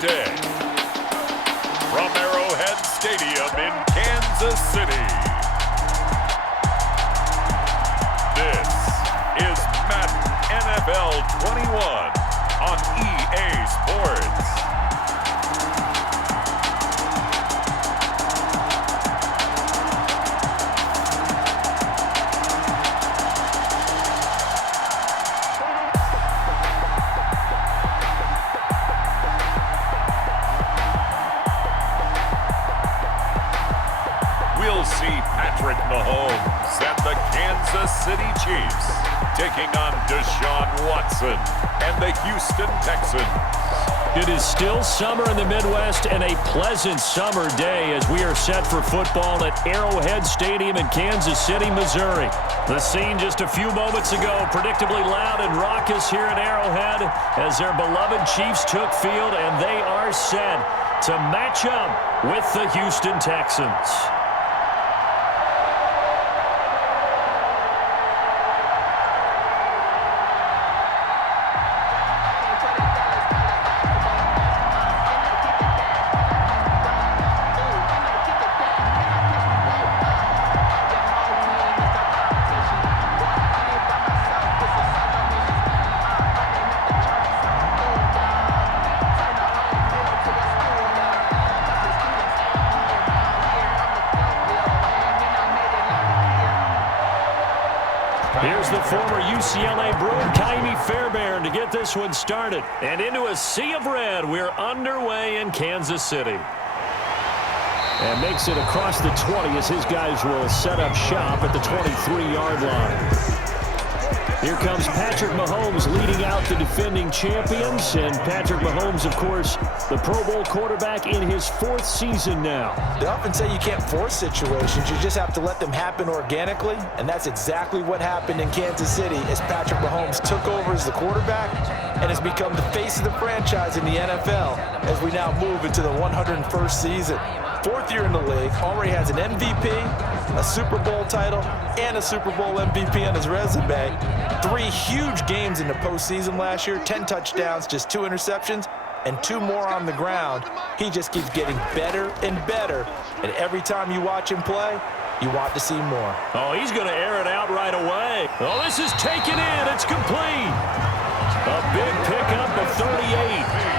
day from Arrowhead Stadium in Kansas City. This is Madden NFL 21 on EA Sports. We'll see Patrick Mahomes and the Kansas City Chiefs taking on Deshaun Watson and the Houston Texans. It is still summer in the Midwest and a pleasant summer day as we are set for football at Arrowhead Stadium in Kansas City, Missouri. The scene just a few moments ago, predictably loud and raucous here at Arrowhead as their beloved Chiefs took field, and they are set to match up with the Houston Texans. Here's the former UCLA Bruin, Kymie Fairbairn, to get this one started. And into a sea of red, we're underway in Kansas City. And makes it across the 20 as his guys will set up shop at the 23-yard line. Here comes Patrick Mahomes leading out the defending champions. And Patrick Mahomes, of course, the Pro Bowl quarterback in his 4th season now. They often say you can't force situations. You just have to let them happen organically. And that's exactly what happened in Kansas City as Patrick Mahomes took over as the quarterback and has become the face of the franchise in the NFL as we now move into the 101st season. 4th year in the league, already has an MVP, a Super Bowl title, and a Super Bowl MVP on his resume. 3 huge games in the postseason last year, 10 touchdowns, just 2 interceptions, and 2 more on the ground. He just keeps getting better and better, and every time you watch him play, you want to see more. Oh, he's going to air it out right away. Oh, this is taken in. It's complete. A big pickup of 38.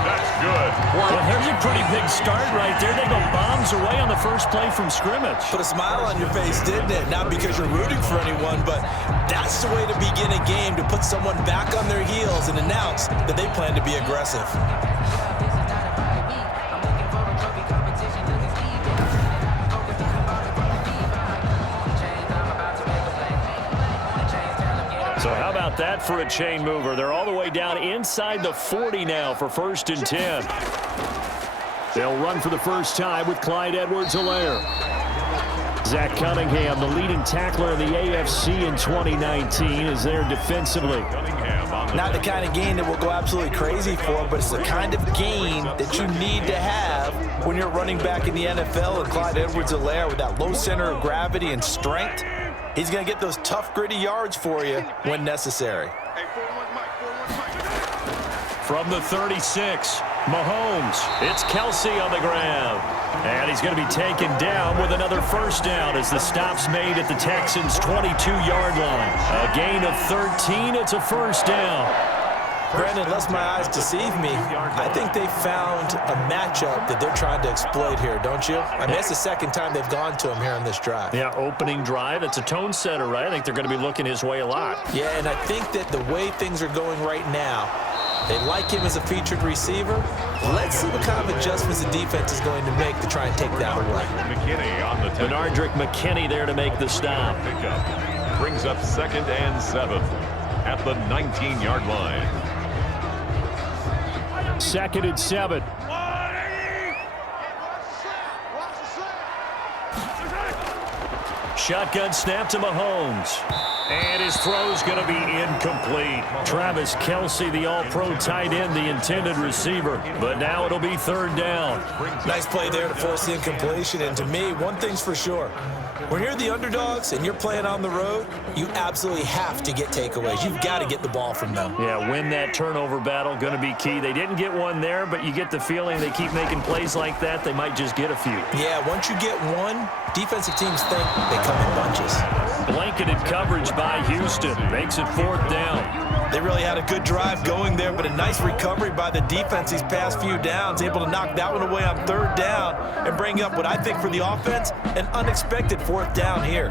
That's good. Well, there's a pretty big start right there. They go bombs away on the first play from scrimmage. Put a smile on your face, didn't it? Not because you're rooting for anyone, but that's the way to begin a game, to put someone back on their heels and announce that they plan to be aggressive. So how about that for a chain mover? They're all the way down inside the 40 now for 1st and 10. They'll run for the first time with Clyde Edwards-Helaire. Zach Cunningham, the leading tackler in the AFC in 2019, is there defensively. Not the kind of game that we'll go absolutely crazy for, but it's the kind of game that you need to have when you're running back in the NFL. And Clyde Edwards-Helaire, with that low center of gravity and strength, he's going to get those tough, gritty yards for you when necessary. From the 36, Mahomes. It's Kelsey on the ground. And he's going to be taken down with another first down as the stop's made at the Texans' 22-yard line. A gain of 13. It's a first down. Brandin, lest my eyes deceive me, I think they found a matchup that they're trying to exploit here, don't you? I mean, it's the 2nd time they've gone to him here on this drive. Yeah, opening drive. It's a tone setter, right? I think they're going to be looking his way a lot. Yeah, and I think that the way things are going right now, they like him as a featured receiver. Let's see what kind of adjustments the defense is going to make to try and take that away. McKinney on the Bernardrick McKinney there to make the stop. pickup. Brings up 2nd and 7 at the 19-yard line. 2nd and 7. Shotgun snap to Mahomes. And his throw's going to be incomplete. Travis Kelce, the all-pro tight end, the intended receiver. But now it'll be 3rd down. Nice play there to force the incompletion. And to me, one thing's for sure. When you're the underdogs and you're playing on the road, you absolutely have to get takeaways. You've got to get the ball from them. Yeah, win that turnover battle, going to be key. They didn't get one there, but you get the feeling they keep making plays like that, they might just get a few. Yeah, once you get one, defensive teams think they come in bunches. Blanketed coverage by Houston. Makes it 4th down. They really had a good drive going there, but a nice recovery by the defense these past few downs, able to knock that one away on 3rd down and bring up what I think for the offense, an unexpected 4th down here.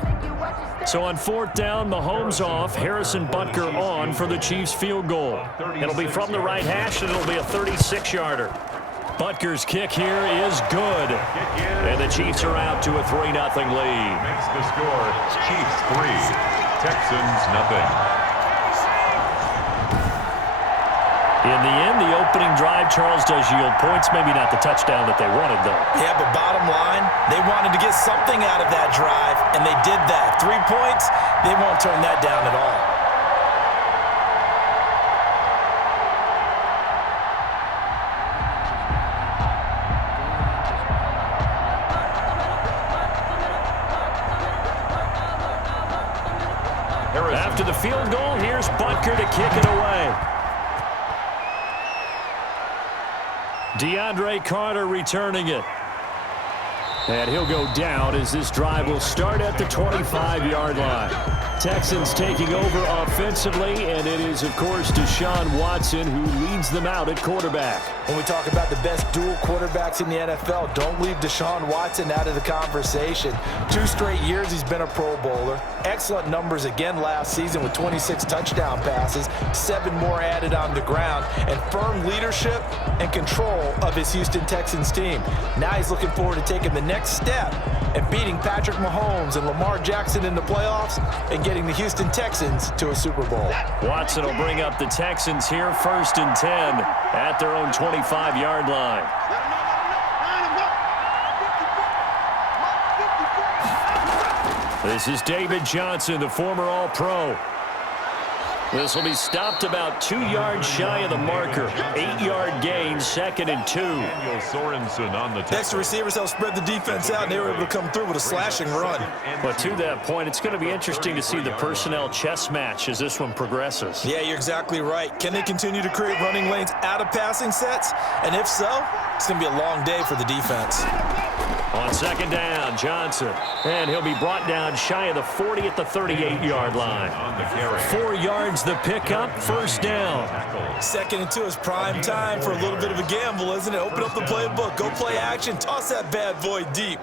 So on 4th down, Mahomes off, Harrison Butker on for the Chiefs field goal. It'll be from the right hash, and it'll be a 36-yarder. Butker's kick here is good. And the Chiefs are out to a 3-0 lead. Makes the score Chiefs 3, Texans nothing. In the end, the opening drive, Charles, does yield points. Maybe not the touchdown that they wanted, though. Yeah, but bottom line, they wanted to get something out of that drive, and they did that. 3 points, they won't turn that down at all. After the field goal, here's Butker to kick it away. DeAndre Carter returning it. And he'll go down as this drive will start at the 25-yard line. Texans taking over offensively, and it is, of course, Deshaun Watson who leads them out at quarterback. When we talk about the best dual quarterbacks in the NFL, don't leave Deshaun Watson out of the conversation. 2 straight years he's been a Pro Bowler. Excellent numbers again last season with 26 touchdown passes, 7 more added on the ground, and firm leadership and control of his Houston Texans team. Now he's looking forward to taking the next step and beating Patrick Mahomes and Lamar Jackson in the playoffs and getting the Houston Texans to a Super Bowl. Watson will bring up the Texans here 1st and 10 at their own 25-yard line. This is David Johnson, the former All-Pro. This will be stopped about 2 yards shy of the marker. 8-yard gain, 2nd and 2. Daniel Sorensen on the Next, the receivers helped spread the defense out, and they were able to come through with a slashing run. But to that point, it's going to be interesting to see the personnel chess match as this one progresses. Yeah, you're exactly right. Can they continue to create running lanes out of passing sets? And if so, it's going to be a long day for the defense. On 2nd down, Johnson. And he'll be brought down shy of the 40 at the 38-yard line. 4 yards the pickup, 1st down. 2nd and 2 is prime time for a little bit of a gamble, isn't it? Open up the playbook, go play action, toss that bad boy deep.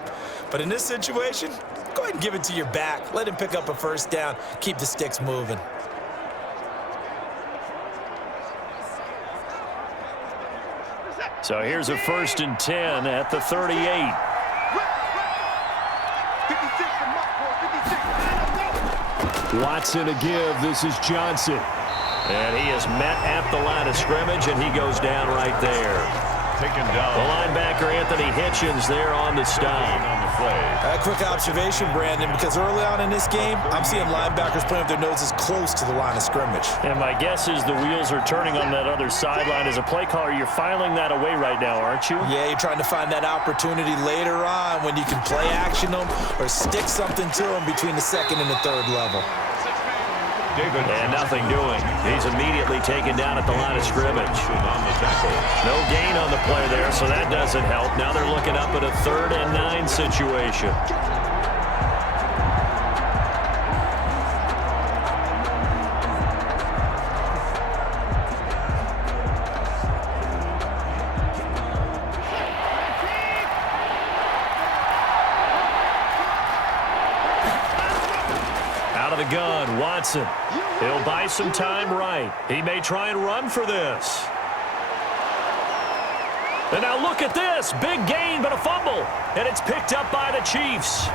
But in this situation, go ahead and give it to your back. Let him pick up a 1st down, keep the sticks moving. So here's a 1st and 10 at the 38. Watson a give. This is Johnson. And he is met at the line of scrimmage, and he goes down right there. Taken down. The linebacker, Anthony Hitchens, there on the stop. On the play. A quick observation, Brandon, because early on in this game, I'm seeing linebackers playing with their noses close to the line of scrimmage. And my guess is the wheels are turning on that other sideline. As a play caller, you're filing that away right now, aren't you? Yeah, you're trying to find that opportunity later on when you can play action them or stick something to them between the 2nd and the 3rd level. David. And nothing doing. He's immediately taken down at the line of scrimmage. On the tackle. No gain on the play there, so that doesn't help. Now they're looking up at a 3rd and 9 situation. Out of the gun, Watson. He'll buy some time right. He may try and run for this. And now look at this. Big gain, but a fumble. And it's picked up by the Chiefs.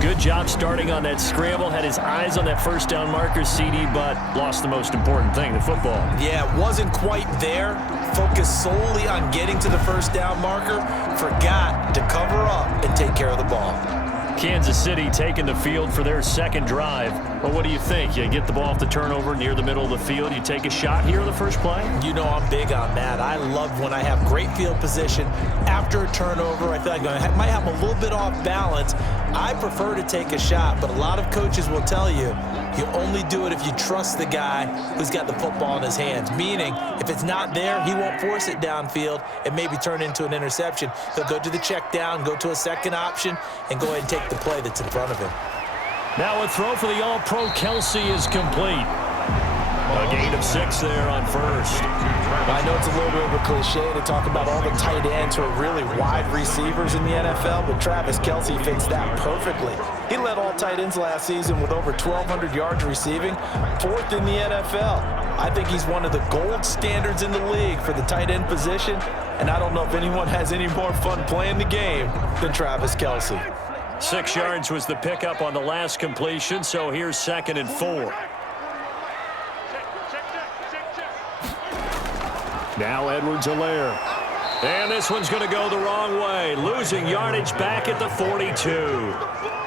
Good job starting on that scramble. Had his eyes on that 1st down marker, CD, but lost the most important thing, the football. Yeah, it wasn't quite there. Focused solely on getting to the 1st down marker. Forgot to cover up and take care of the ball. Kansas City taking the field for their second drive. Well, what do you think? You get the ball off the turnover near the middle of the field. You take a shot here in the first play? You know I'm big on that. I love when I have great field position after a turnover. I feel like I might have a little bit off balance. I prefer to take a shot, but a lot of coaches will tell you you only do it if you trust the guy who's got the football in his hands. Meaning, if it's not there, he won't force it downfield and maybe turn into an interception. He'll go to the check down, go to a second option, and go ahead and take the play that's in front of him. Now a throw for the All-Pro Kelsey is complete. A gain of 6 there on first. I know it's a little bit of a cliche to talk about all the tight ends who are really wide receivers in the NFL, but Travis Kelsey fits that perfectly. He led all tight ends last season with over 1,200 yards receiving, 4th in the NFL. I think he's one of the gold standards in the league for the tight end position, and I don't know if anyone has any more fun playing the game than Travis Kelsey. 6 yards was the pickup on the last completion, so here's 2nd and 4. Now Edwards-Helaire. And this one's going to go the wrong way. Losing yardage back at the 42.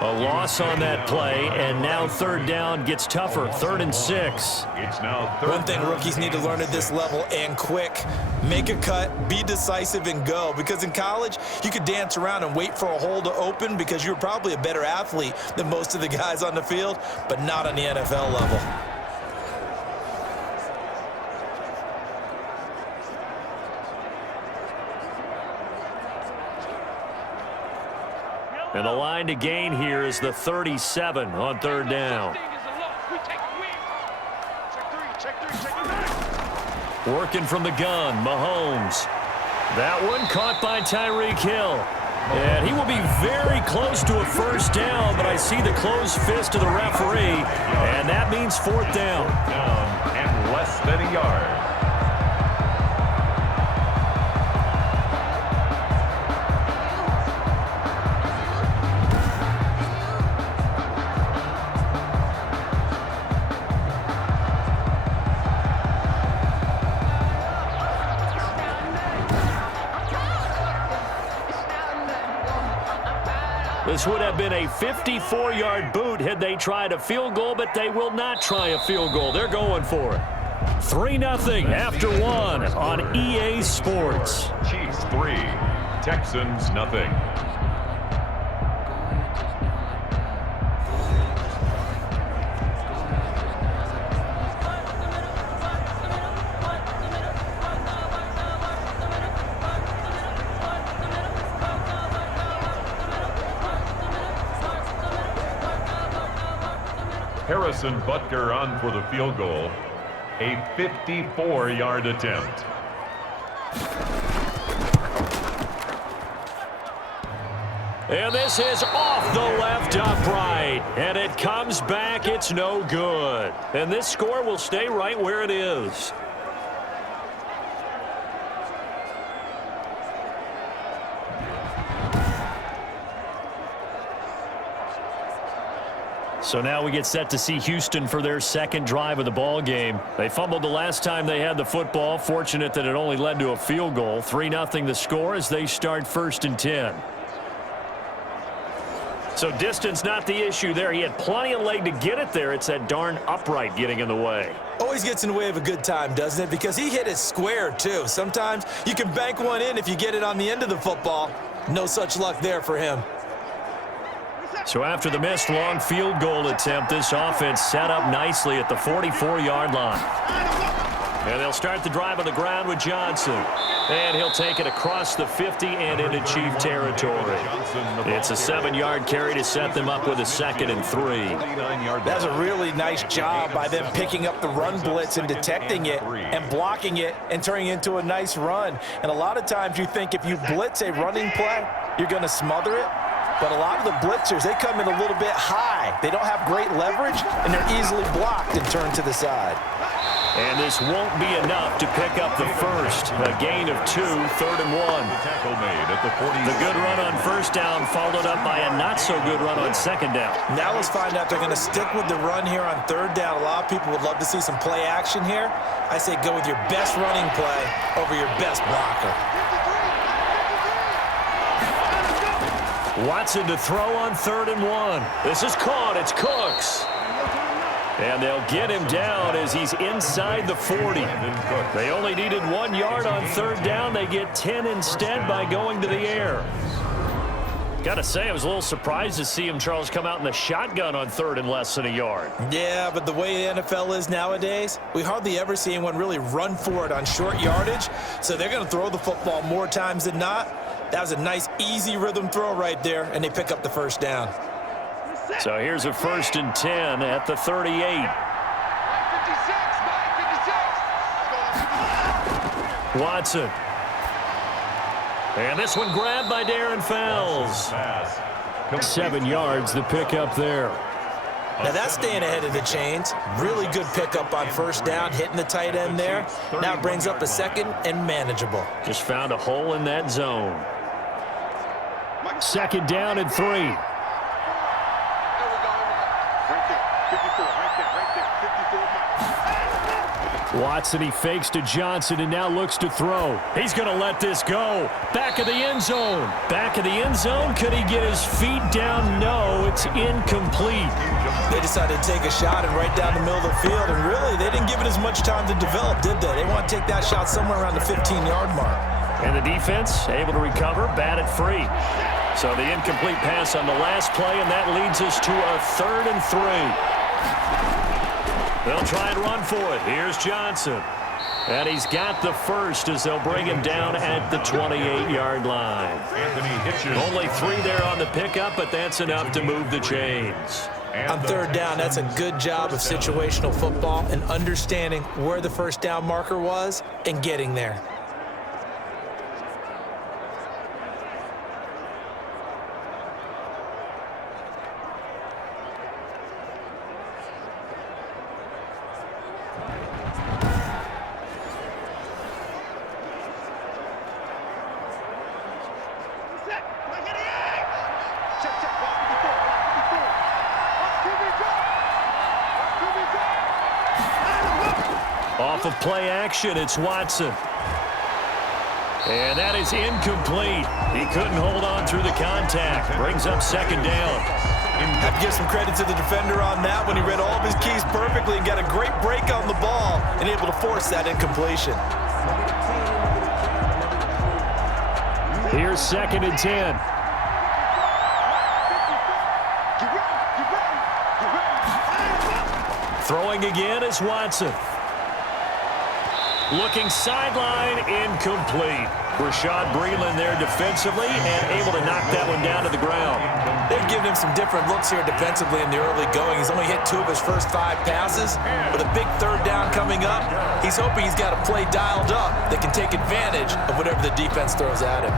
A loss on that play, and now 3rd down gets tougher. 3rd and 6. It's now 3rd. One thing rookies need to learn at this level, and quick, make a cut, be decisive, and go. Because in college, you could dance around and wait for a hole to open because you're probably a better athlete than most of the guys on the field, but not on the NFL level. And the line to gain here is the 37 on 3rd down. Working from the gun, Mahomes. That one caught by Tyreek Hill. And he will be very close to a first down, but I see the closed fist of the referee, and that means 4th down. Down and less than a yard. This would have been a 54-yard boot had they tried a field goal, but they will not try a field goal. They're going for it. 3-0 after 1 on EA Sports. Chiefs 3, Texans nothing. Harrison Butker on for the field goal. A 54-yard attempt. And this is off the left upright. And it comes back. It's no good. And this score will stay right where it is. So now we get set to see Houston for their second drive of the ball game. They fumbled the last time they had the football. Fortunate that it only led to a field goal. 3-0 the score as they start 1st and 10. So distance not the issue there. He had plenty of leg to get it there. It's that darn upright getting in the way. Always gets in the way of a good time, doesn't it? Because he hit it square, too. Sometimes you can bank one in if you get it on the end of the football. No such luck there for him. So after the missed long field goal attempt, this offense set up nicely at the 44-yard line. And they'll start the drive on the ground with Johnson. And he'll take it across the 50 and into Chief territory. It's a 7-yard carry to set them up with a 2nd and 3. That's a really nice job by them picking up the run blitz and detecting it and blocking it and turning it into a nice run. And a lot of times you think if you blitz a running play, you're going to smother it. But a lot of the blitzers, they come in a little bit high. They don't have great leverage, and they're easily blocked and turned to the side. And this won't be enough to pick up the first. A gain of 2, 3rd and 1. Tackle made at the 40. The good run on first down followed up by a not-so-good run on 2nd down. Now let's find out if they're going to stick with the run here on 3rd down. A lot of people would love to see some play action here. I say go with your best running play over your best blocker. Watson to throw on 3rd and 1. This is caught. It's Cooks. And they'll get him down as he's inside the 40. They only needed 1 yard on 3rd down. They get 10 instead by going to the air. Got to say, I was a little surprised to see him, Charles, come out in the shotgun on 3rd and less than a yard. Yeah, but the way the NFL is nowadays, we hardly ever see anyone really run for it on short yardage. So they're going to throw the football more times than not. That was a nice, easy rhythm throw right there, and they pick up the 1st down. So here's a 1st and 10 at the 38. Watson. And this one grabbed by Darren Fells. 7 yards, the pickup there. Now that's staying ahead of the chains. Really good pickup on 1st down, hitting the tight end there. Now it brings up a 2nd and manageable. Just found a hole in that zone. 2nd down and 3. Watson, he fakes to Johnson and now looks to throw. He's going to let this go. Back of the end zone. Back of the end zone. Could he get his feet down? No, it's incomplete. They decided to take a shot and right down the middle of the field, and really, they didn't give it as much time to develop, did they? They want to take that shot somewhere around the 15-yard mark. And the defense able to recover, batted free. So the incomplete pass on the last play, and that leads us to a 3rd and 3. They'll try and run for it. Here's Johnson. And he's got the 1st as they'll bring him down at the 28-yard line. Only 3 there on the pickup, but that's enough to move the chains. On 3rd down, that's a good job of situational football and understanding where the 1st down marker was and getting there. Off of play action, it's Watson. And that is incomplete. He couldn't hold on through the contact. Brings up 2nd down. Have to give some credit to the defender on that when he read all of his keys perfectly and got a great break on the ball and able to force that incompletion. Here's 2nd and 10. Throwing again is Watson. Looking sideline, incomplete. Rashad Breeland there defensively and able to knock that one down to the ground. They've given him some different looks here defensively in the early going. He's only hit 2 of his first 5 passes. With a big 3rd down coming up, he's hoping he's got a play dialed up that can take advantage of whatever the defense throws at him.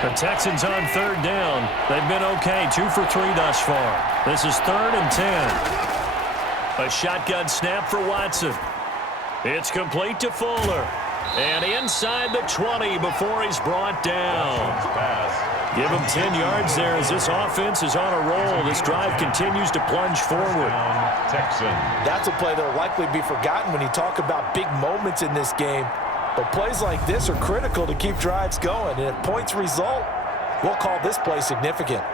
The Texans on 3rd down. They've been okay, 2 for 3 thus far. This is 3rd and 10. A shotgun snap for Watson. It's complete to Fuller. And inside the 20 before he's brought down. Give him 10 yards there as this offense is on a roll. This drive continues to plunge forward. That's a play that will likely be forgotten when you talk about big moments in this game. But plays like this are critical to keep drives going. And if points result, we'll call this play significant.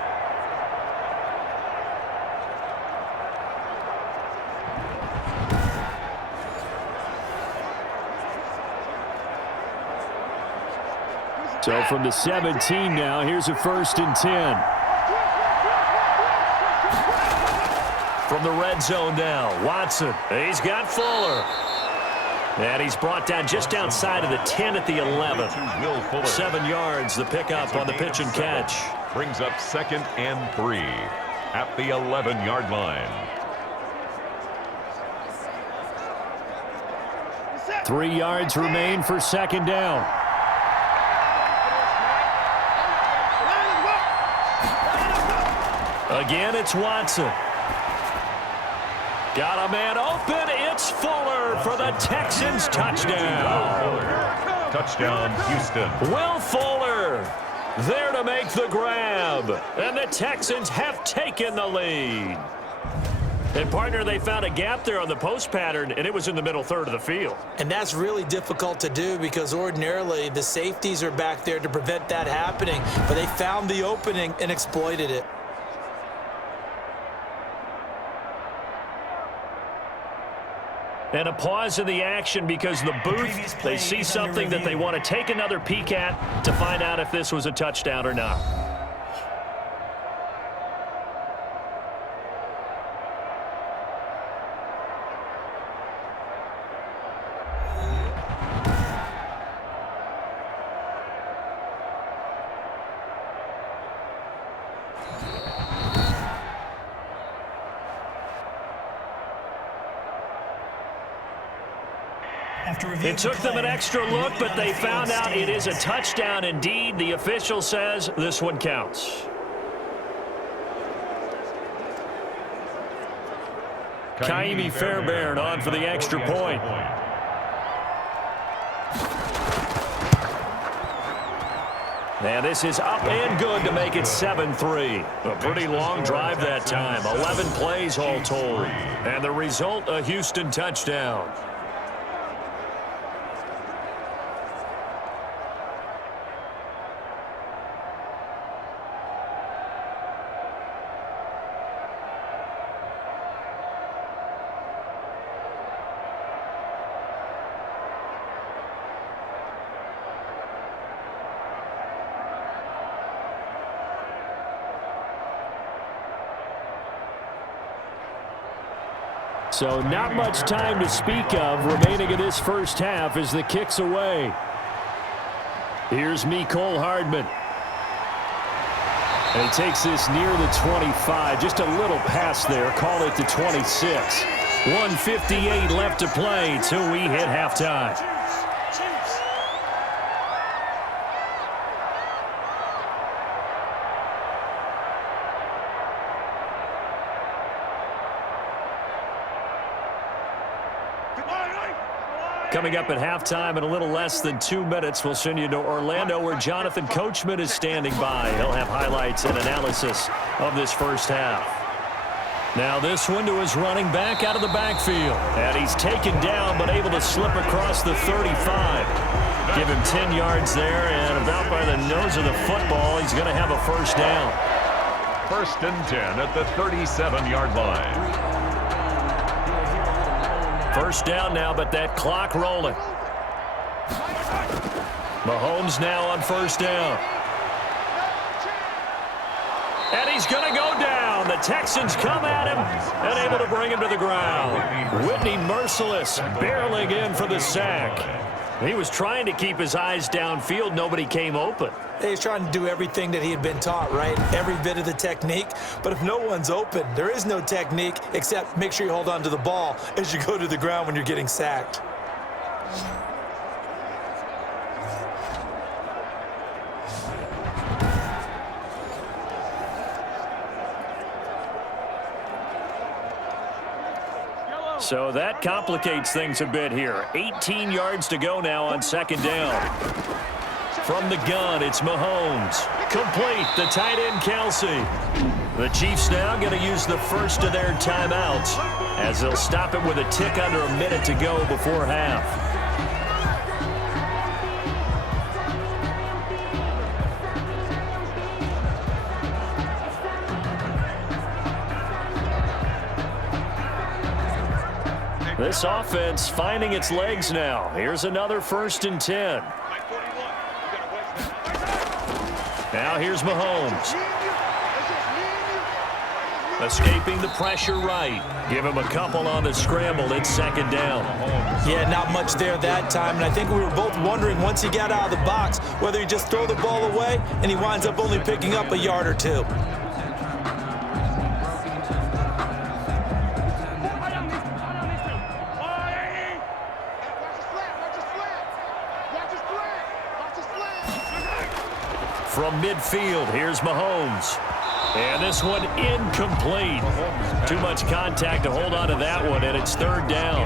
So from the 17 now, here's a 1st and 10. From the red zone now, Watson. He's got Fuller. And he's brought down just outside of the 10 at the 11. 7 yards, the pickup on the pitch and catch. Brings up 2nd and 3 at the 11-yard line. 3 yards remain for 2nd down. Again, it's Watson. Got a man open. It's Fuller for the Texans touchdown. Touchdown, Houston. Will Fuller there to make the grab. And the Texans have taken the lead. And, partner, they found a gap there on the post pattern, and it was in the middle third of the field. And that's really difficult to do because ordinarily the safeties are back there to prevent that happening. But they found the opening and exploited it. And a pause in the action because the booth, they see something that they want to take another peek at to find out if this was a touchdown or not. It took them an extra look, but they found out it is a touchdown indeed. The official says this one counts. Kaimi Fairbairn on for the extra point. And this is up and good to make it 7-3. A pretty long drive that time. 11 plays all told. And the result, a Houston touchdown. So not much time to speak of remaining in this first half as the kick's away. Here's Mecole Hardman. And he takes this near the 25. Just a little pass there. Call it the 26. 1:58 left to play till we hit halftime. Coming up at halftime in a little less than 2 minutes, we'll send you to Orlando where Jonathan Coachman is standing by. He'll have highlights and analysis of this first half. Now this one to his running back out of the backfield. And he's taken down but able to slip across the 35. Give him 10 yards there, and about by the nose of the football, he's going to have a first down. 1st and 10 at the 37-yard line. First down now, but that clock rolling. Mahomes now on first down. And he's going to go down. The Texans come at him and able to bring him to the ground. Whitney Merciless barreling in for the sack. He was trying to keep his eyes downfield. Nobody came open. He's trying to do everything that he had been taught, right? Every bit of the technique. But if no one's open, there is no technique except make sure you hold on to the ball as you go to the ground when you're getting sacked. So that complicates things a bit here. 18 yards to go now on second down. From the gun, it's Mahomes. Complete, the tight end, Kelsey. The Chiefs now going to use the first of their timeouts as they'll stop it with a tick under a minute to go before half. This offense finding its legs now. Here's another 1st and 10. Now here's Mahomes. Escaping the pressure right. Give him a couple on the scramble. It's second down. Yeah, not much there that time. And I think we were both wondering once he got out of the box whether he just throw the ball away and he winds up only picking up a yard or two. From midfield, here's Mahomes. And this one incomplete. Too much contact to hold on to that one, and it's third down.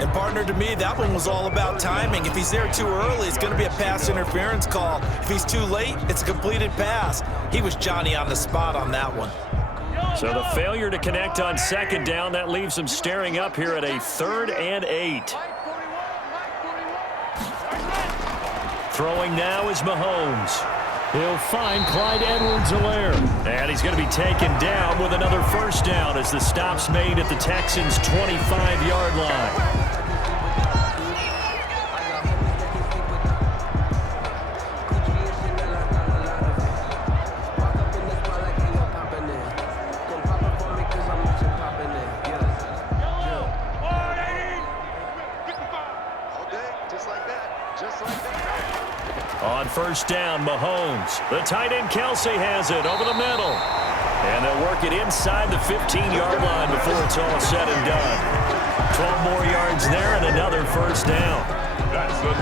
And partner, to me, that one was all about timing. If he's there too early, it's going to be a pass interference call. If he's too late, it's a completed pass. He was Johnny on the spot on that one. So the failure to connect on second down, that leaves them staring up here at a 3rd and 8. Throwing now is Mahomes. He'll find Clyde Edwards-Helaire. And he's going to be taken down with another first down as the stop's made at the Texans' 25-yard line. On first down, Mahomes. The tight end, Kelsey, has it over the middle. And they'll work it inside the 15-yard line before it's all said and done. 12 more yards there and another first down.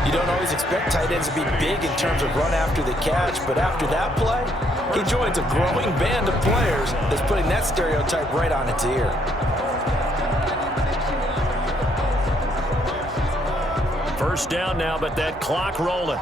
You don't always expect tight ends to be big in terms of run after the catch, but after that play, he joins a growing band of players that's putting that stereotype right on its ear. First down now, but that clock rolling.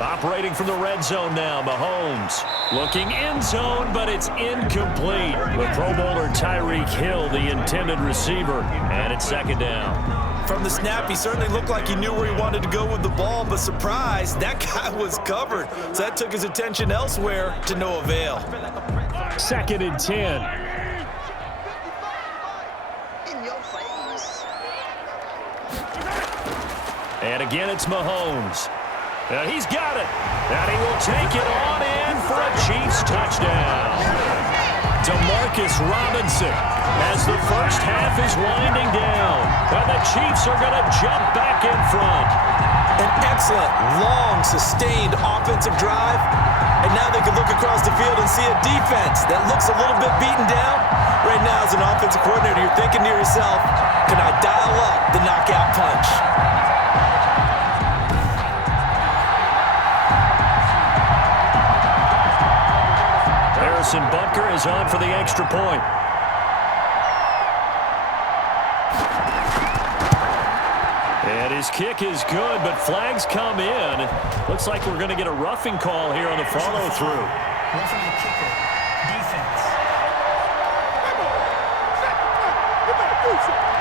Operating from the red zone now, Mahomes. Looking end zone, but it's incomplete. The Pro Bowler Tyreek Hill, the intended receiver, and it's second down. From the snap, he certainly looked like he knew where he wanted to go with the ball, but surprise, that guy was covered. So that took his attention elsewhere to no avail. 2nd and 10. And again, it's Mahomes. And he's got it. And he will take it on in for a Chiefs touchdown. Demarcus Robinson as the first half is winding down. And the Chiefs are going to jump back in front. An excellent, long, sustained offensive drive. And now they can look across the field and see a defense that looks a little bit beaten down. Right now, as an offensive coordinator, you're thinking to yourself, can I dial up the knockout punch? Harrison Butker is on for the extra point. And his kick is good, but flags come in. Looks like we're going to get a roughing call here on the follow-through. Roughing the kicker. Defense.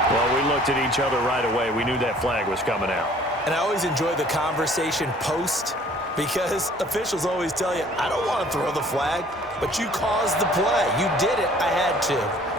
Well, we looked at each other right away. We knew that flag was coming out. And I always enjoy the conversation post because officials always tell you, I don't want to throw the flag, but you caused the play. You did it. I had to.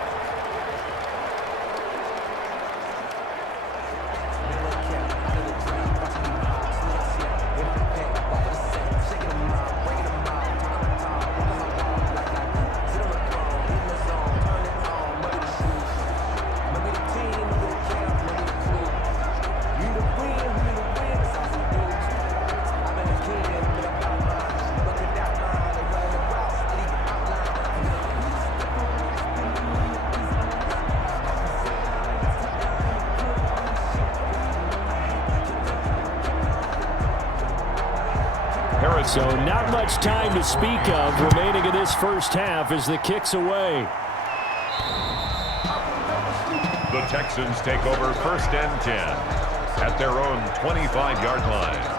So not much time to speak of remaining in this first half as the kick's away. The Texans take over 1st and 10 at their own 25-yard line.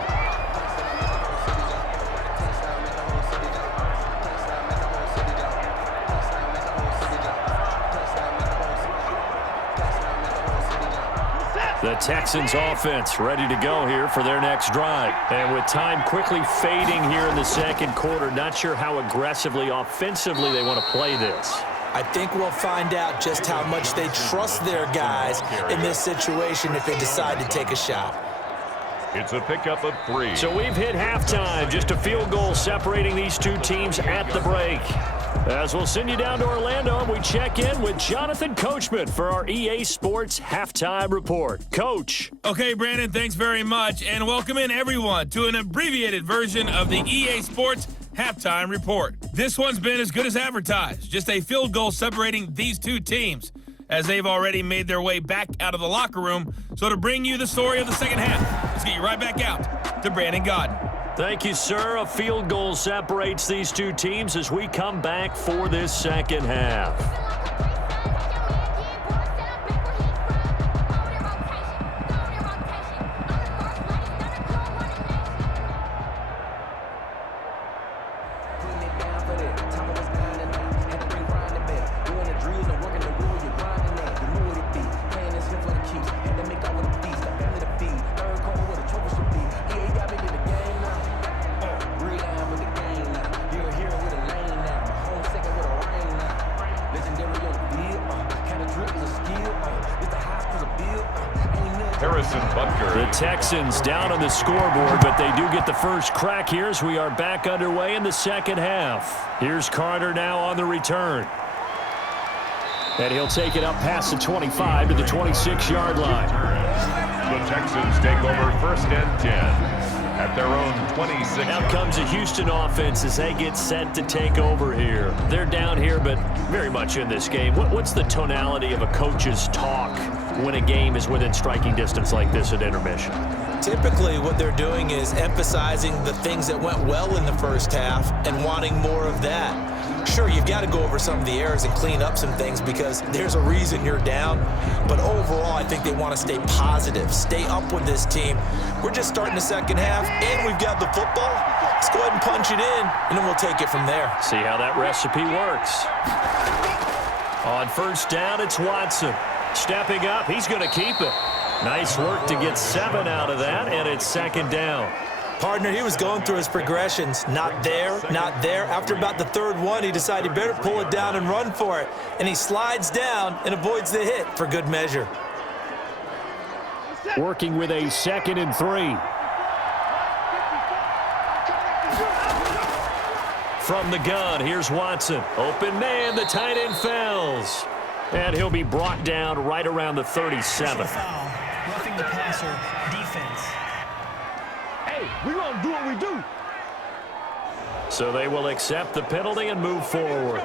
The Texans offense ready to go here for their next drive. And with time quickly fading here in the second quarter, not sure how aggressively, offensively they want to play this. I think we'll find out just how much they trust their guys in this situation if they decide to take a shot. It's a pickup of 3. So we've hit halftime. Just a field goal separating these two teams at the break. As we'll send you down to Orlando, and we check in with Jonathan Coachman for our EA Sports Halftime Report. Coach. Okay, Brandon, thanks very much, and welcome in everyone to an abbreviated version of the EA Sports Halftime Report. This one's been as good as advertised, just a field goal separating these two teams, as they've already made their way back out of the locker room. So to bring you the story of the second half, let's get you right back out to Brandon Godden. Thank you, sir. A field goal separates these two teams as we come back for this second half. Harrison Butker. The Texans down on the scoreboard, but they do get the first crack here as we are back underway in the second half. Here's Carter now on the return. And he'll take it up past the 25 to the 26-yard line. The Texans take over 1st and 10 at their own 26. Now comes the Houston offense as they get set to take over here. They're down here, but very much in this game. What's the tonality of a coach's talk when a game is within striking distance like this at intermission? Typically, what they're doing is emphasizing the things that went well in the first half and wanting more of that. Sure, you've got to go over some of the errors and clean up some things because there's a reason you're down. But overall, I think they want to stay positive, stay up with this team. We're just starting the second half, and we've got the football. Let's go ahead and punch it in, and then we'll take it from there. See how that recipe works. On 1st down, it's Watson. Stepping up, he's going to keep it. Nice work to get 7 out of that, and it's 2nd down. Partner, he was going through his progressions. Not there, not there. After about the 3rd one, he decided he better pull it down and run for it. And he slides down and avoids the hit for good measure. Working with a 2nd and 3. From the gun, here's Watson. Open man, the tight end fells. And he'll be brought down right around the 37. Foul. Roughing the passer, defense. Hey, we're going to do what we do. So they will accept the penalty and move forward.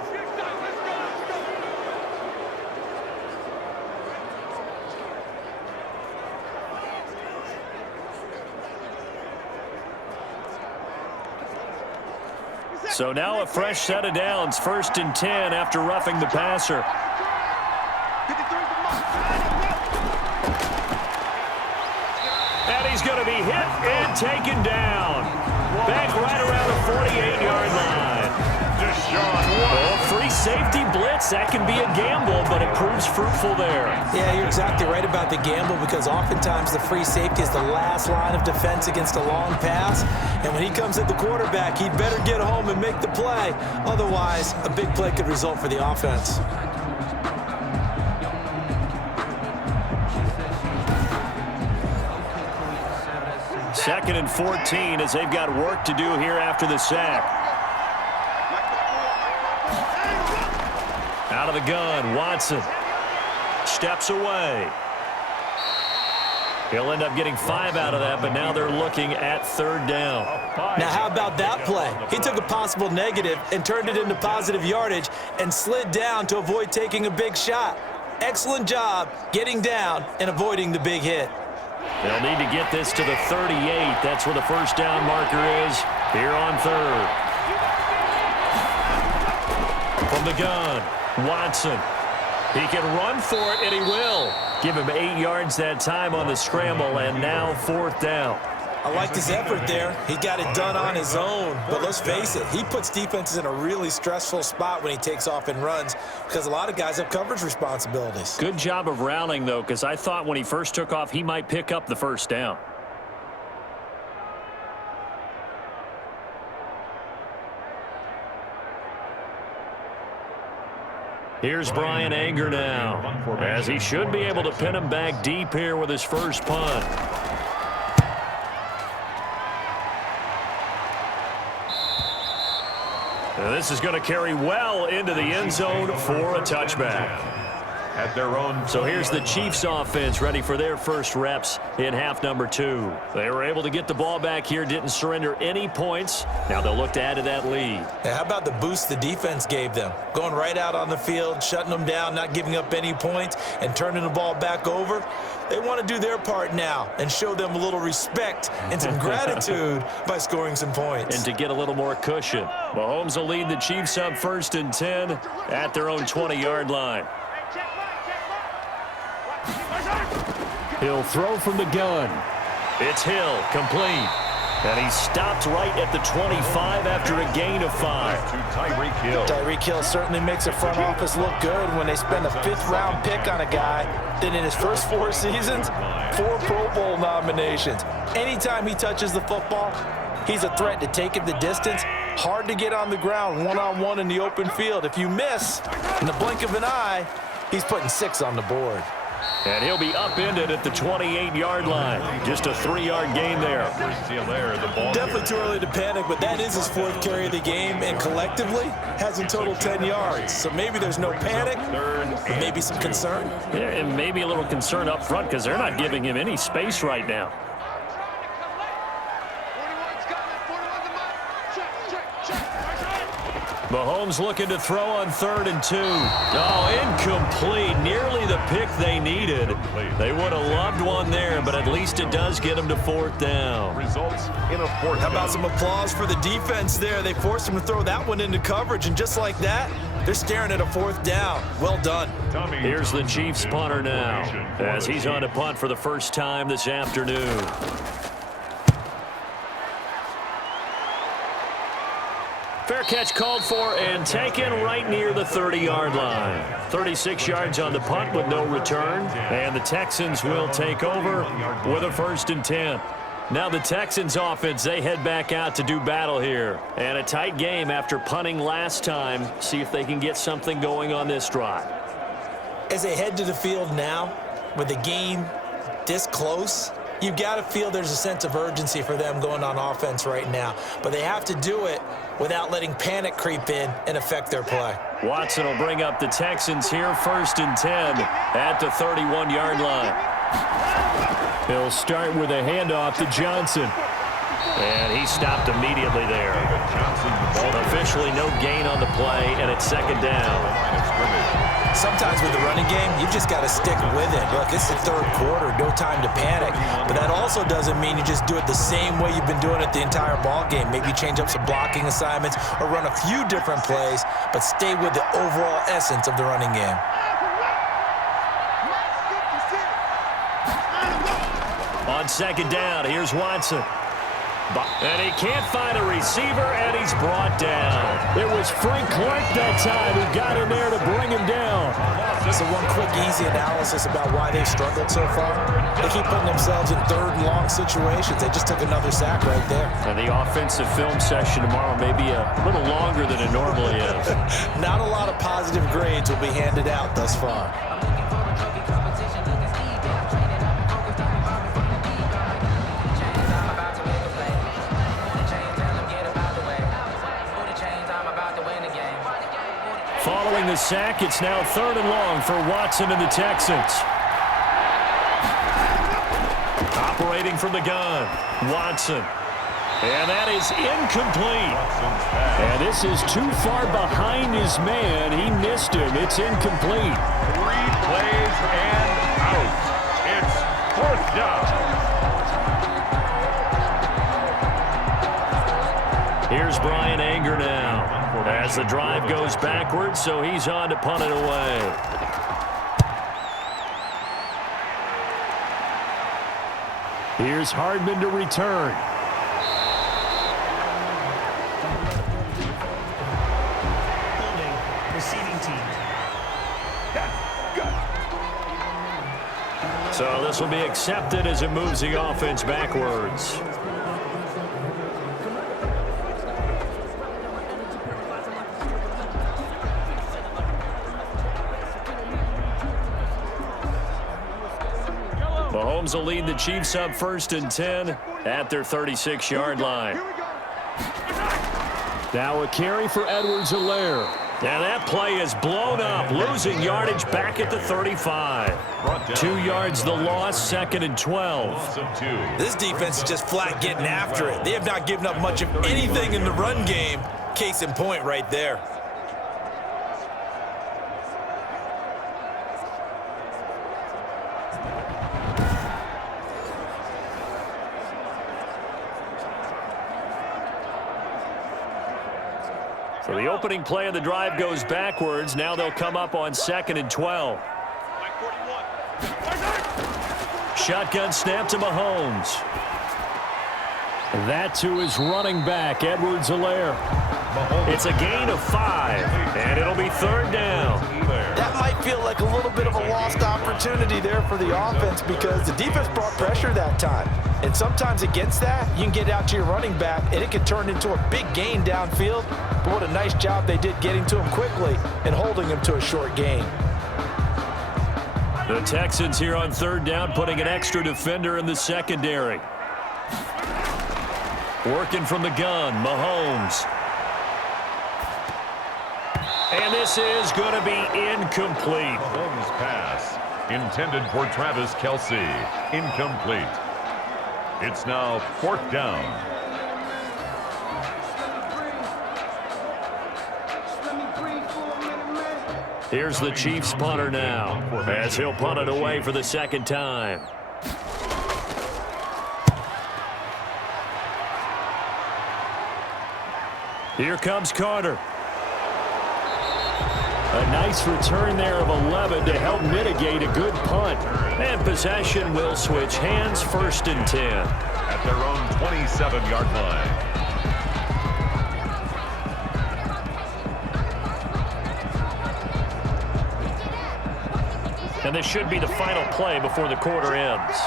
So now a fresh set of downs, 1st and 10 after roughing the passer. And he's going to be hit and taken down. Back right around the 48-yard line. Deshaun Watson. Oh, free safety blitz. That can be a gamble, but it proves fruitful there. Yeah, you're exactly right about the gamble because oftentimes the free safety is the last line of defense against a long pass. And when he comes at the quarterback, he'd better get home and make the play. Otherwise, a big play could result for the offense. Second and 14 as they've got work to do here after the sack. Out of the gun, Watson steps away. He'll end up getting 5 out of that, but now they're looking at 3rd down. Now, how about that play? He took a possible negative and turned it into positive yardage and slid down to avoid taking a big shot. Excellent job getting down and avoiding the big hit. They'll need to get this to the 38. That's where the 1st down marker is here on 3rd. From the gun, Watson. He can run for it, and he will. Give him 8 yards that time on the scramble, and now 4th down. I liked his effort there. He got it done on his own. But let's face it, he puts defenses in a really stressful spot when he takes off and runs because a lot of guys have coverage responsibilities. Good job of rounding, though, because I thought when he first took off, he might pick up the 1st down. Here's Brian Anger now, as he should be able to pin him back deep here with his first punt. And this is going to carry well into the end zone for a touchback. At their own. So here's the Chiefs offense ready for their first reps in half number 2. They were able to get the ball back here, didn't surrender any points. Now they'll look to add to that lead. Yeah, how about the boost the defense gave them? Going right out on the field, shutting them down, not giving up any points, and turning the ball back over. They want to do their part now and show them a little respect and some gratitude by scoring some points. And to get a little more cushion. Mahomes will lead the Chiefs up 1st and 10 at their own 20-yard line. He'll throw from the gun. It's Hill, complete. And he stopped right at the 25 after a gain of 5. To Tyreek Hill. Tyreek Hill certainly makes a front office look good when they spend a 5th-round pick on a guy. Then in his first 4 seasons, 4 Pro Bowl nominations. Anytime he touches the football, he's a threat to take it the distance. Hard to get on the ground one-on-one in the open field. If you miss, in the blink of an eye, he's putting 6 on the board. And he'll be upended at the 28-yard line. Just a 3-yard gain there. Definitely too early to panic, but that is his 4th carry of the game, and collectively has in total 10 yards. So maybe there's no panic, but maybe some concern. Yeah, and maybe a little concern up front because they're not giving him any space right now. Mahomes looking to throw on 3rd and 2. Oh, incomplete. Nearly the pick they needed. They would have loved one there, but at least it does get them to 4th down. Results in a 4th down. How about some applause for the defense there? They forced him to throw that one into coverage, and just like that, they're staring at a 4th down. Well done. Here's the Chiefs punter now, as he's on to punt for the first time this afternoon. Fair catch called for and taken right near the 30-yard line. 36 yards on the punt with no return. And the Texans will take over with a 1st and 10. Now the Texans offense, they head back out to do battle here. And a tight game after punting last time. See if they can get something going on this drive. As they head to the field now, with the game this close, you've got to feel there's a sense of urgency for them going on offense right now. But they have to do it without letting panic creep in and affect their play. Watson will bring up the Texans here, 1st and 10 at the 31-yard line. He'll start with a handoff to Johnson. And he stopped immediately there. Officially no gain on the play, and it's 2nd down. Sometimes with the running game, you just got to stick with it. Look, it's the 3rd quarter, no time to panic. But that also doesn't mean you just do it the same way you've been doing it the entire ball game. Maybe change up some blocking assignments or run a few different plays, but stay with the overall essence of the running game. On 2nd down, here's Watson. And he can't find a receiver, and he's brought down. It was Frank Clark that time who got in there to bring him down. So one quick, easy analysis about why they've struggled so far. They keep putting themselves in 3rd and long situations. They just took another sack right there. And the offensive film session tomorrow may be a little longer than it normally is. Not a lot of positive grades will be handed out thus far. Following the sack, it's now 3rd and long for Watson and the Texans. Operating from the gun, Watson. And that is incomplete. And this is too far behind his man. He missed him. It's incomplete. 3 plays and out. It's 4th down. Here's Brian Anger now. As the drive goes backwards, so he's on to punt it away. Here's Hardman to return. Holding, receiving team. So this will be accepted as it moves the offense backwards. Mahomes will lead the Chiefs up 1st and 10 at their 36-yard line. Now a carry for Edwards-Helaire. Now that play is blown up, losing yardage back at the 35. 2 yards the loss, 2nd and 12. This defense is just flat getting after it. They have not given up much of anything in the run game. Case in point right there. So the opening play of the drive goes backwards. Now they'll come up on 2nd and 12. Shotgun snap to Mahomes. That to his running back, Edwards-Helaire. It's a gain of 5, and it'll be 3rd down. That might feel like a little bit of a lost opportunity there for the offense because the defense brought pressure that time. And sometimes against that, you can get out to your running back, and it can turn into a big gain downfield. But what a nice job they did getting to him quickly and holding him to a short gain. The Texans here on third down, putting an extra defender in the secondary. Working from the gun, Mahomes. And this is going to be incomplete. Mahomes pass intended for Travis Kelce. Incomplete. It's now fourth down. Here's the Chiefs punter now, as he'll punt it away for the second time. Here comes Carter. A nice return there of 11 to help mitigate a good punt. And possession will switch hands, 1st and 10. At their own 27-yard line. And this should be the final play before the quarter ends.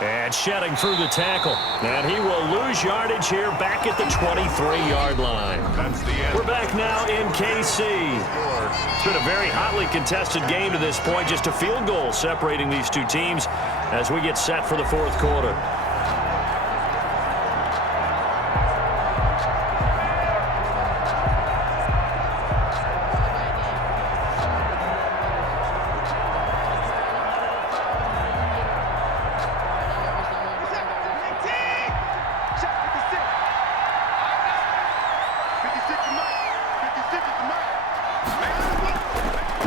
And shedding through the tackle. And he will lose yardage here back at the 23-yard line. That's the end. We're back now in KC. It's been a very hotly contested game to this point. Just a field goal separating these two teams as we get set for the fourth quarter.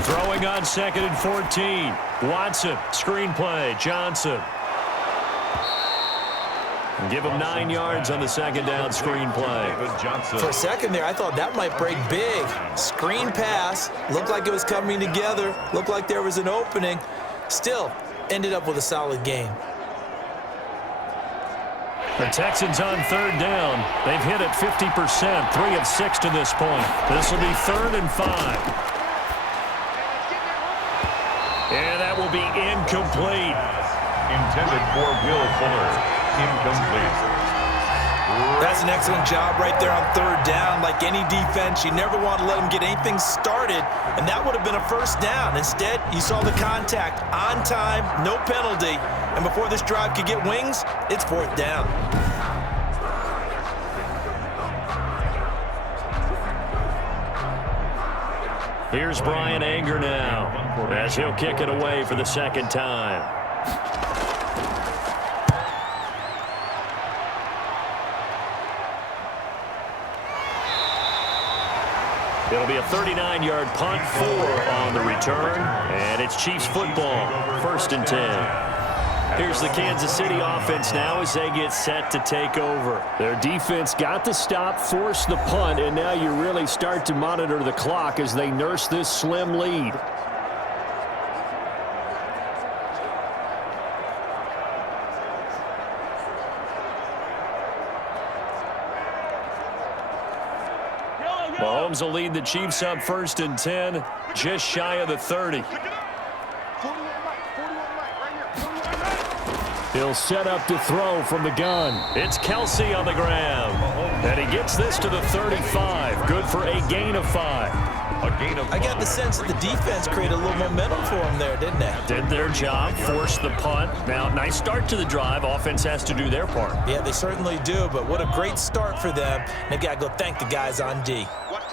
Throwing on 2nd and 14. Watson, screen play, Johnson. Give him 9 yards on the second down screen play. For a second there, I thought that might break big. Screen pass, looked like it was coming together, looked like there was an opening. Still, ended up with a solid game. The Texans on third down. They've hit it 50%, 3 of 6 to this point. This will be 3rd and 5. And that will be incomplete. Intended for Will Fuller. Incomplete. That's an excellent job right there on third down. Like any defense, you never want to let them get anything started, and that would have been a first down. Instead, you saw the contact on time, no penalty, and before this drive could get wings, it's 4th down. Here's Brian Anger now, as he'll kick it away for the second time. It'll be a 39-yard punt, 4 on the return, and it's Chiefs football, 1st and 10. Here's the Kansas City offense now as they get set to take over. Their defense got the stop, forced the punt, and now you really start to monitor the clock as they nurse this slim lead. Mahomes will lead the Chiefs up 1st and 10, just shy of the 30. He'll set up to throw from the gun. It's Kelce on the ground. And he gets this to the 35. Good for a gain of 5. I got the sense that the defense created a little momentum for him there, didn't they? Did their job, forced the punt. Now, nice start to the drive. Offense has to do their part. Yeah, they certainly do, but what a great start for them. They've got to go thank the guys on D.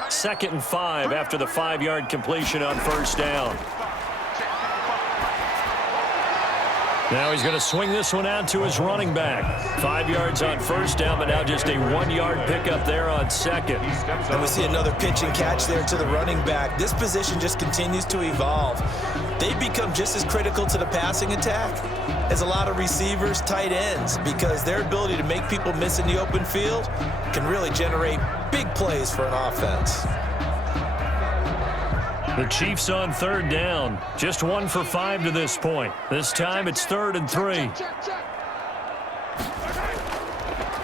2nd and 5 after the 5-yard completion on 1st down. Now he's going to swing this one out to his running back. 5 yards on 1st down, but now just a 1-yard pickup there on 2nd. And we see another pitch and catch there to the running back. This position just continues to evolve. They've become just as critical to the passing attack as a lot of receivers, tight ends, because their ability to make people miss in the open field can really generate big plays for an offense. The Chiefs on 3rd down. Just 1 for 5 to this point. This time it's 3rd and 3.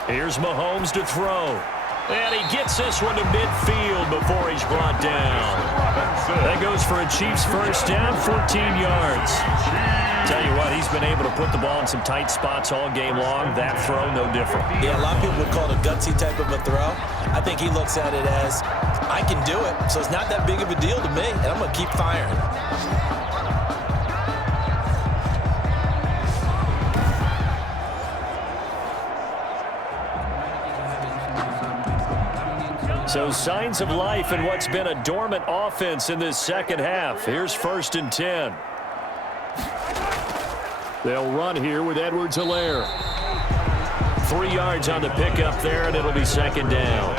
Here's Mahomes to throw. And he gets this one to midfield before he's brought down. That goes for a Chiefs first down, 14 yards. Tell you what, he's been able to put the ball in some tight spots all game long. That throw, no different. Yeah, a lot of people would call it a gutsy type of a throw. I think he looks at it as I can do it, so it's not that big of a deal to me, and I'm going to keep firing. So signs of life in what's been a dormant offense in this second half. Here's 1st and 10. They'll run here with Edwards-Helaire. 3 yards on the pickup there, and it'll be 2nd down.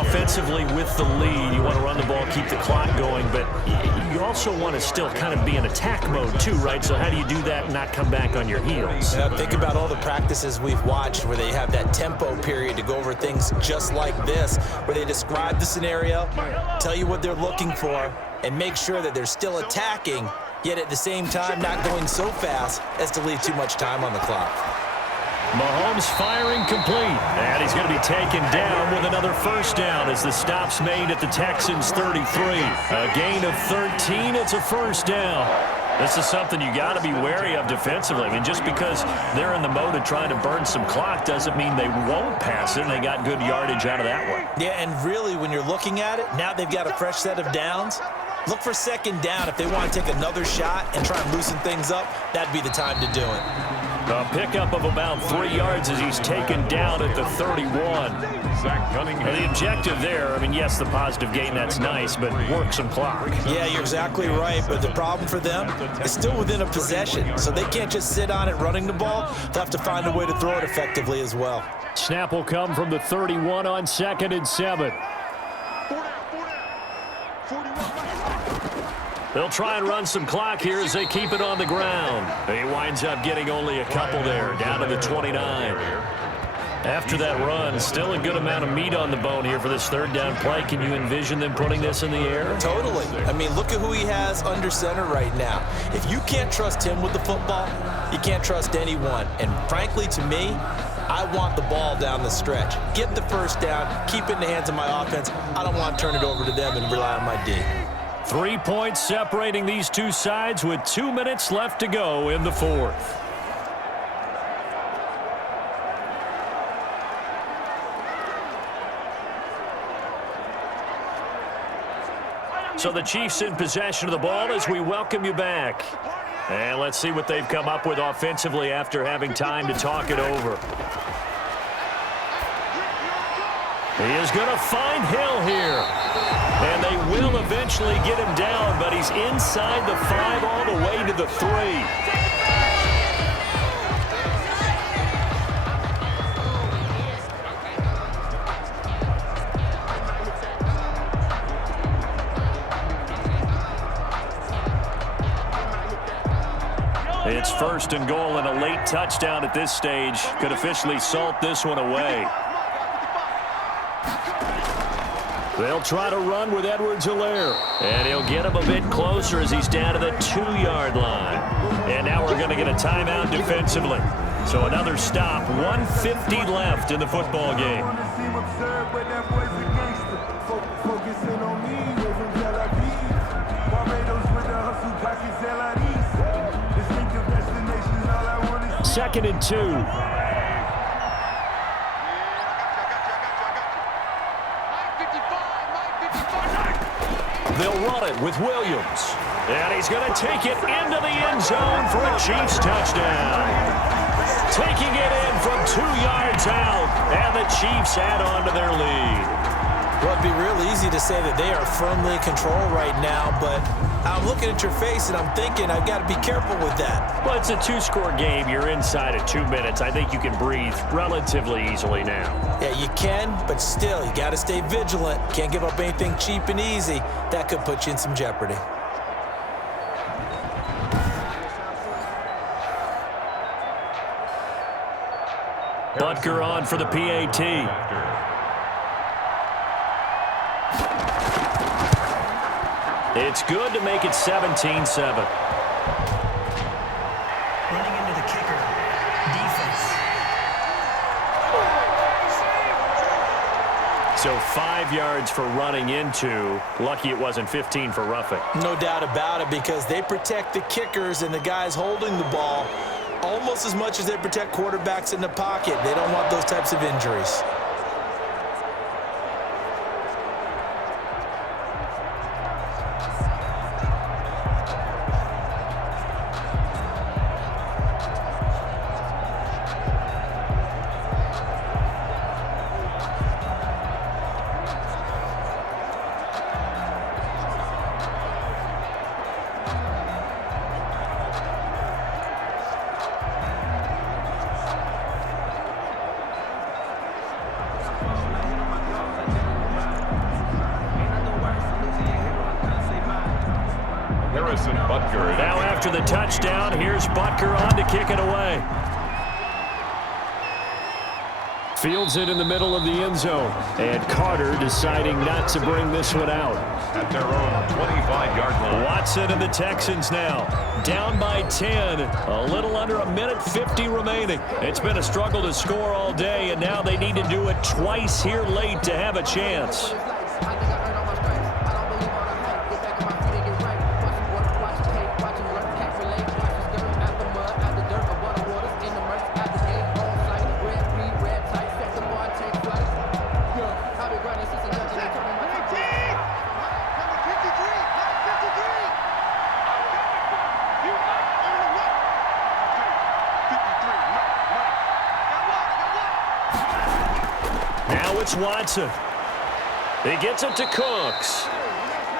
Offensively with the lead, you want to run the ball, keep the clock going, but you also want to still kind of be in attack mode too, right? So how do you do that and not come back on your heels? Think about all the practices we've watched where they have that tempo period to go over things just like this, where they describe the scenario, tell you what they're looking for, and make sure that they're still attacking, yet at the same time not going so fast as to leave too much time on the clock. Mahomes firing complete, and he's going to be taken down with another 1st down as the stop's made at the Texans' 33. A gain of 13, it's a 1st down. This is something you got to be wary of defensively. I mean, just because they're in the mode of trying to burn some clock doesn't mean they won't pass it, and they got good yardage out of that one. Yeah, and really, when you're looking at it, now they've got a fresh set of downs. Look for 2nd down. If they want to take another shot and try and loosen things up, that'd be the time to do it. A pickup of about 3 yards as he's taken down at the 31. And the objective there, I mean, yes, the positive gain, that's nice, but work some clock. Yeah, you're exactly right, but the problem for them is still within a possession, so they can't just sit on it running the ball. They'll have to find a way to throw it effectively as well. Snap will come from the 31 on 2nd and 7. They'll try and run some clock here as they keep it on the ground. He winds up getting only a couple there, down to the 29. After that run, still a good amount of meat on the bone here for this 3rd down play. Can you envision them putting this in the air? Totally. I mean, look at who he has under center right now. If you can't trust him with the football, you can't trust anyone. And frankly, to me, I want the ball down the stretch. Get the 1st down, keep it in the hands of my offense. I don't want to turn it over to them and rely on my D. 3 points separating these two sides with 2 minutes left to go in the 4th. So the Chiefs in possession of the ball as we welcome you back. And let's see what they've come up with offensively after having time to talk it over. He is going to find Hill here. And they will eventually get him down, but he's inside the 5 all the way to the 3. It's 1st and goal, and a late touchdown at this stage could officially salt this one away. They'll try to run with Edwards-Helaire. And he'll get him a bit closer as he's down to the 2-yard line. And now we're going to get a timeout defensively. So another stop, 1:50 left in the football game. Second and 2. They'll run it with Williams. And he's going to take it into the end zone for a Chiefs touchdown. Taking it in from 2 yards out. And the Chiefs add on to their lead. Well, it'd be real easy to say that they are firmly in control right now, but I'm looking at your face and I'm thinking I've got to be careful with that. Well, it's a 2-score game. You're inside of 2 minutes. I think you can breathe relatively easily now. Yeah, you can, but still, you got to stay vigilant. Can't give up anything cheap and easy. That could put you in some jeopardy. Butker on for the PAT. It's good to make it 17-7. Running into the kicker. Defense. So 5 yards for running into. Lucky it wasn't 15 for roughing. No doubt about it, because they protect the kickers and the guys holding the ball almost as much as they protect quarterbacks in the pocket. They don't want those types of injuries. Harrison Butker. Now after the touchdown, here's Butker on to kick it away. Fields it in the middle of the end zone. And Carter deciding not to bring this one out. At their own 25-yard line. Watson and the Texans now down by 10. A little under a minute 50 remaining. It's been a struggle to score all day, and now they need to do it twice here late to have a chance. It's Watson. He gets it to Cooks.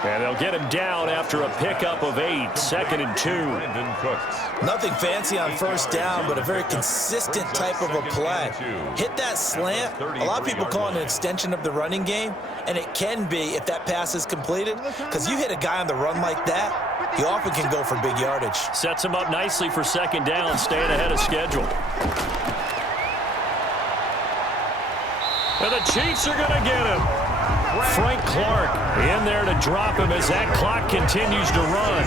And they'll get him down after a pickup of 8. 2nd and 2. Brandin Cooks. Nothing fancy on first down, but a very consistent type of a play. Hit that slant. A lot of people call it an extension of the running game, and it can be if that pass is completed, because you hit a guy on the run like that, he often can go for big yardage. Sets him up nicely for 2nd down, staying ahead of schedule. And the Chiefs are going to get him. Frank Clark in there to drop him as that clock continues to run.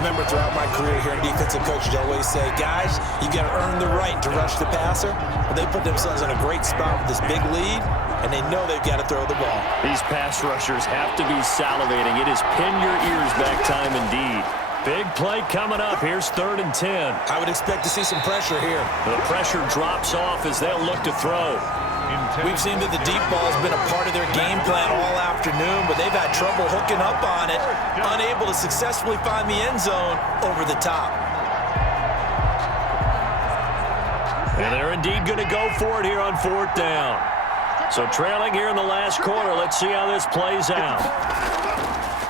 Remember, throughout my career here in defensive coaches, I always say, guys, you got to earn the right to rush the passer. Well, they put themselves in a great spot with this big lead, and they know they've got to throw the ball. These pass rushers have to be salivating. It is pin your ears back time indeed. Big play coming up. Here's 3rd and 10. I would expect to see some pressure here. The pressure drops off as they'll look to throw. We've seen that the deep ball has been a part of their game plan all afternoon, but they've had trouble hooking up on it, unable to successfully find the end zone over the top. And they're indeed going to go for it here on 4th down. So trailing here in the last quarter, let's see how this plays out.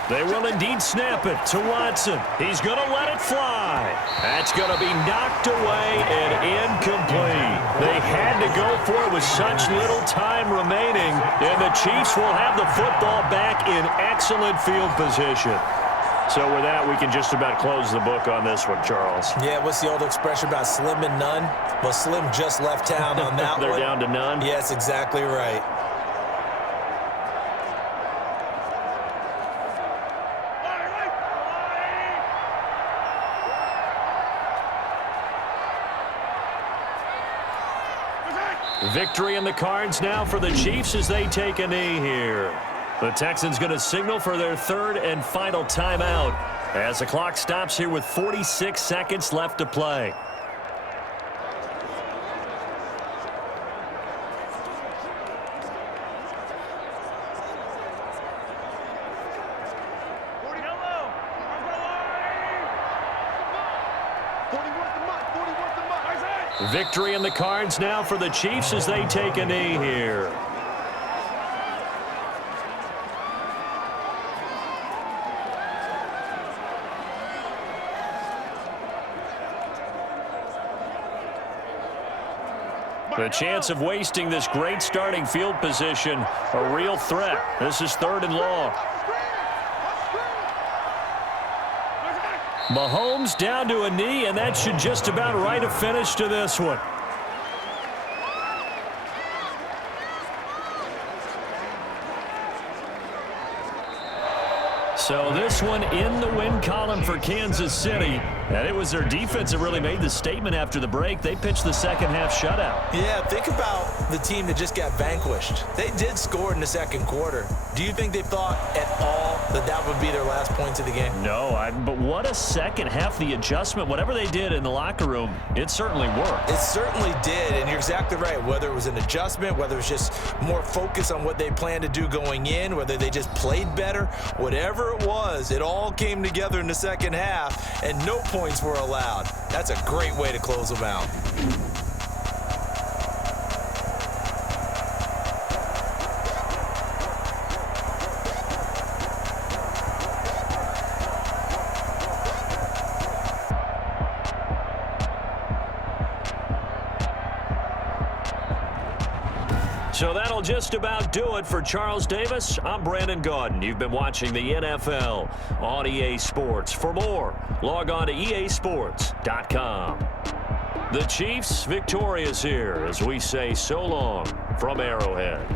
They will indeed snap it to Watson. He's going to let it fly. That's going to be knocked away and incomplete. They had to go for it with such little time remaining, and the Chiefs will have the football back in excellent field position. So with that, we can just about close the book on this one, Charles. Yeah, what's the old expression about slim and none? Well, Slim just left town on that one. They're down to none? Yes, exactly right. Victory in the cards now for the Chiefs as they take a knee here. The Texans going to signal for their 3rd and final timeout as the clock stops here with 46 seconds left to play. Victory in the cards now for the Chiefs as they take a knee here. The chance of wasting this great starting field position, a real threat. This is 3rd and long. Mahomes down to a knee, and that should just about write a finish to this one. So this one in the win column for Kansas City. And it was their defense that really made the statement after the break. They pitched the second half shutout. Yeah, think about the team that just got vanquished. They did score in the second quarter. Do you think they thought at all that that would be their last points of the game? No, but what a second half. The adjustment, whatever they did in the locker room, it certainly worked. It certainly did, and you're exactly right. Whether it was an adjustment, whether it was just more focus on what they planned to do going in, whether they just played better, whatever it was, it all came together in the second half, and no points were allowed. That's a great way to close them out. So that'll just about do it for Charles Davis. I'm Brandon Gaudin. You've been watching the NFL on EA Sports. For more, log on to easports.com. The Chiefs victorious here as we say so long from Arrowhead.